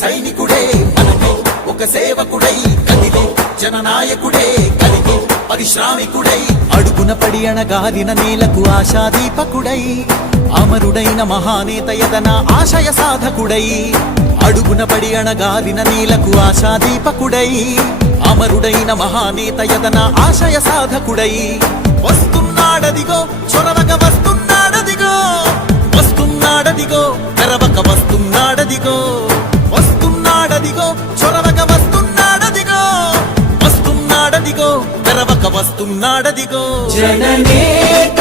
సైనికుడే మనలో, ఒక సేవకుడై కదిలో జననాయకుడే కలిగో పరిశ్రామికుడై, అడుగున పడి అణగారిన నేలకు ఆశాదీపకుడై, అమరుడైన మహానేత యదన ఆశయ సాధకుడై, అడుగున పడి అణగారిన నేలకు ఆశాదీపకుడై, అమరుడైన మహానేత యదన ఆశయ సాధకుడై, వస్తున్నాడదిగో చొరవక వస్తున్నాడదిగో, వస్తున్నాడదిగో తెరవక వస్తున్నాడదిగో, వస్తున్నాడదిగో చొరవక వస్తున్నాడదిగో, వస్తున్నాడదిగో తెరవక వస్తున్నాడదిగో. జననేత